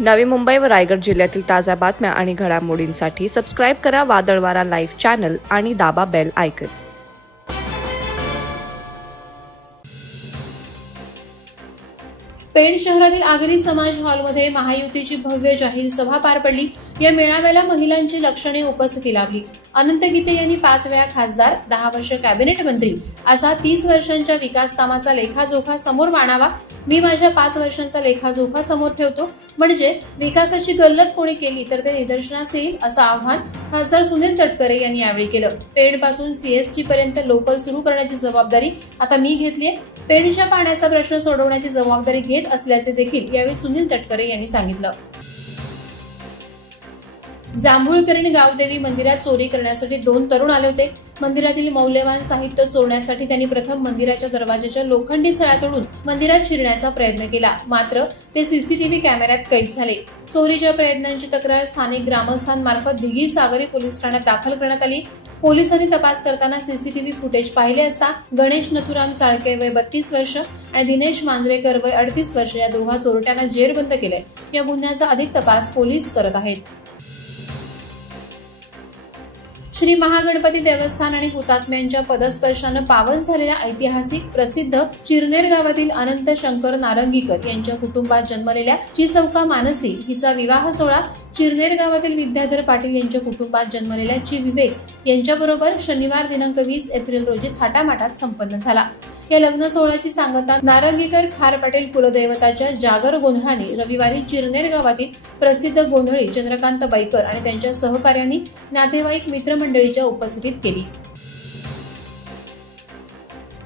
नवी मुंबई व रायगड जिल्ह्यातील ताज्या बातम्या आणि घडामोडींसाठी सबस्क्राईब करा वादळवारा लाईव्ह चॅनल आणि दाबा बेल आयकॉन। पेण शहरातील आगरी समाज हॉलमध्ये महायुतीची भव्य जाहीर सभा पार पडली। या मेळाव्याला महिलांची लक्षणीय उपस्थिती लाभली। अनंत गीते यांनी 5 वेळा खासदार, 10 वर्ष कॅबिनेट मंत्री असा 30 वर्षांच्या विकास कामाचा लेखाजोखा समोर मांडावा। मी माझ्या 5 वर्षांचा लेखाजोखा समोर ठेवतो, म्हणजे विकासाची गल्लत कोणी केली तर ते निदर्शनास येईल, असं आवाहन खासदार सुनील तटकरे यांनी यावेळी केलं। पेण पासून सीएसटी पर्यंत लोकल सुरू करण्याची जबाबदारी आता मी घेतलीये। पेणच्या पाण्याचा प्रश्न सोडवण्याची जबाबदारी घेत असल्याचे देखील यावेळी सुनील तटकरे यांनी सांगितलं। जांभूळकरणी गावदेवी मंदिरात चोरी करण्यासाठी 2 तरुण आले होते। मंदिरातील मौल्यवान साहित्य चोरण्यासाठी त्यांनी प्रथम मंदिराच्या दरवाजाच्या लोखंडी सळ्या तोडून मंदिरात शिरण्याचा प्रयत्न केला, मात्र ते सीसीटीव्ही कॅमेऱ्यात कैद झाले। चोरीच्या प्रयत्नांची तक्रार स्थानिक ग्रामस्थांमार्फत दिघी सागरी पोलीस ठाण्यात दाखल करण्यात आली। पोलिसांनी तपास करताना सीसीटीव्ही फुटेज पाहिले असता गणेश नथुराम चाळके वय 32 वर्ष आणि दिनेश मांजरेकर वय 38 वर्ष या दोघा चोरट्यांना जेरबंद केले। या गुन्ह्याचा अधिक तपास पोलीस करत आहेत। श्री महागणपती देवस्थान आणि हुतात्म्यांच्या पदस्पर्शाने पावन झालेल्या ऐतिहासिक प्रसिद्ध चिरनेर गावातील अनंत शंकर नारंगीकर यांच्या कुटुंबात जन्मलेल्या चिचौका मानसी हिचा विवाह सोहळा चिरनेर गावातील विद्याधर पाटील यांच्या कुटुंबात जन्मलेल्या ची विवेक यांच्याबरोबर शनिवार दिनांक 20 एप्रिल रोजी थाटामाटात संपन्न झाला। या लग्न सोहळ्याची सांगता नारंगीकर खार पाटील कुलदैवताच्या जागर गोंधळांनी रविवारी चिरनेर गावातील प्रसिद्ध गोंधळी चंद्रकांत बाईकर आणि त्यांच्या सहकार्यांनी नातेवाईक मित्रमंडळीच्या उपस्थितीत केली।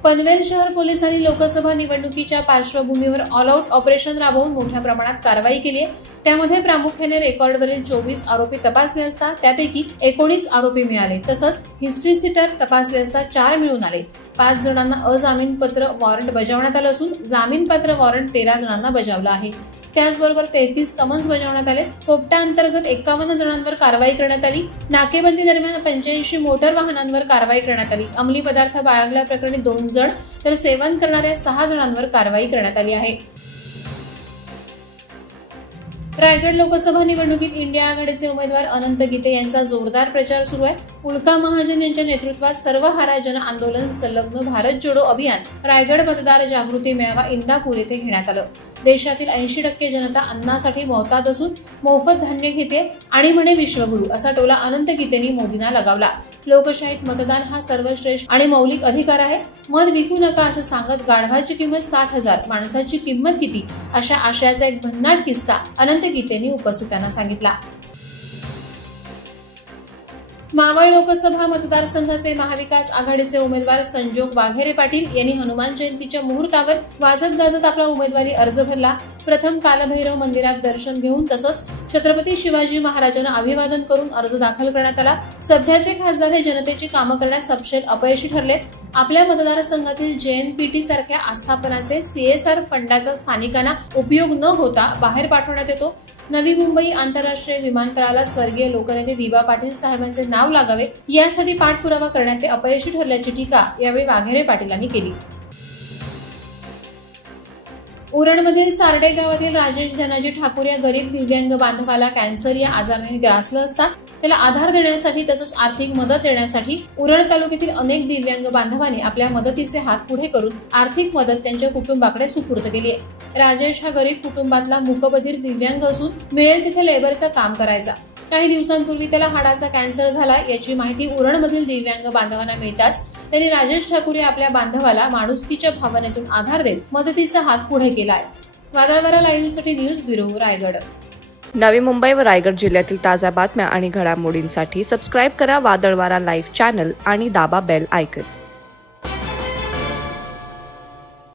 पनवेल शहर पोलिसांनी लोकसभा निवडणुकीच्या पार्श्वभूमीवर ऑल आउट ऑपरेशन राबवून मोठ्या प्रमाणात कारवाई केली आहे। त्यामध्ये प्रामुख्याने रेकॉर्डवरील 24 आरोपी तपासले असता त्यापैकी 19 आरोपी मिळाले, तसंच हिस्ट्री सीटर तपासले असता 4 मिळून आले। 5 जणांना अजामीनपात्र वॉरंट बजावण्यात आलं असून जामीनपात्र वॉरंट 13 जणांना बजावलं आहे। त्याचबरोबर 33 समन्स बजावण्यात आले। कोपटा अंतर्गत 51 जणांवर कारवाई करण्यात आली। नाकेबंदी दरम्यान 85 मोटर वाहनांवर कारवाई करण्यात आली। अंमली पदार्थ बाळगल्याप्रकरणी 2 जण तर सेवन करणाऱ्या 6 जणांवर कारवाई करण्यात आली आहे। रायगड लोकसभा निवडणुकीत इंडिया आघाडीचे उमेदवार अनंत गीते यांचा जोरदार प्रचार सुरू आहे। उल्का महाजन यांच्या नेतृत्वात सर्वहारा जन आंदोलन संलग्न भारत जोडो अभियान रायगड मतदार जागृती मेळावा इंदापूर येथे घेण्यात आलं। देशातील 80% जनता अन्नासाठी मोहताज असून मोफत धान्य घेते आणि म्हणे विश्वगुरू असा टोला अनंत गीतेंनी मोदींना लगावला। लोकशाहीत मतदान हा सर्वश्रेष्ठ आणि मौलिक अधिकार आहे। मत विकू नका असं सांगत गाढवाची किंमत 60,000, माणसाची किंमत किती अशा आशयाचा एक भन्नाट किस्सा अनंत गीतेंनी उपस्थितांना सांगितला। मावळ लोकसभा मतदारसंघाचे महाविकास आघाडीचे उमेदवार संजोग वाघेरे पाटील यांनी हनुमान जयंतीच्या मुहूर्तावर वाजत गाजत आपला उमेदवारी अर्ज भरला। प्रथम कालभैरव मंदिरात दर्शन घेऊन तसंच छत्रपती शिवाजी महाराजांना अभिवादन करून अर्ज दाखल करण्यात आला। सध्याचे खासदार हे जनतेची कामं करण्यात सपशेल अपयशी ठरले। आपल्या मतदारसंघातील जेएनपीटी सारख्या आस्थापनाचे सीएसआर फंडाचा स्थानिकांना उपयोग न होता बाहेर पाठवण्यात येतो। नवी मुंबई आंतरराष्ट्रीय विमानतळाला स्वर्गीय लोकनेते दिबा पाटील साहेबांचे नाव लागावे यासाठी पाठपुरावा करण्यात ते अपयशी ठरल्याची टीका यावेळी वाघेरे पाटीलांनी केली। उरणमधील सारडे गावातील राजेश धनाजी ठाकूर या गरीब दिव्यांग बांधवाला कॅन्सर या आजाराने ग्रासलं असता त्याला आधार देण्यासाठी तसंच आर्थिक मदत देण्यासाठी उरण तालुक्यातील अनेक दिव्यांग बांधवांनी आपल्या मदतीचे हात पुढे करून आर्थिक मदत त्यांच्या कुटुंबाकडे सुपूर्द केली आहे। राजेश हा गरीब कुटुंबातला मूकबधीर दिव्यांग असून मिळेल तिथे लेबरचं काम करायचा। काही दिवसांपूर्वी त्याला हाडाचा कॅन्सर झाला याची माहिती उरणमधील दिव्यांग बांधवांना मिळताच त्यांनी राजेश ठाकूर या आपल्या बांधवाला माणुसकीच्या भावनेतून आधार देत मदतीचा हात पुढे केलाय। वादळवारा लाईव्हसाठी न्यूज ब्युरो रायगड। नवी मुंबई व रायगड जिल्ह्यातील ताज्या बातम्या आणि घडामोडींसाठी सबस्क्राईब करा वादळवारा लाईव्ह चॅनल आणि दाबा बेल आयकॉन।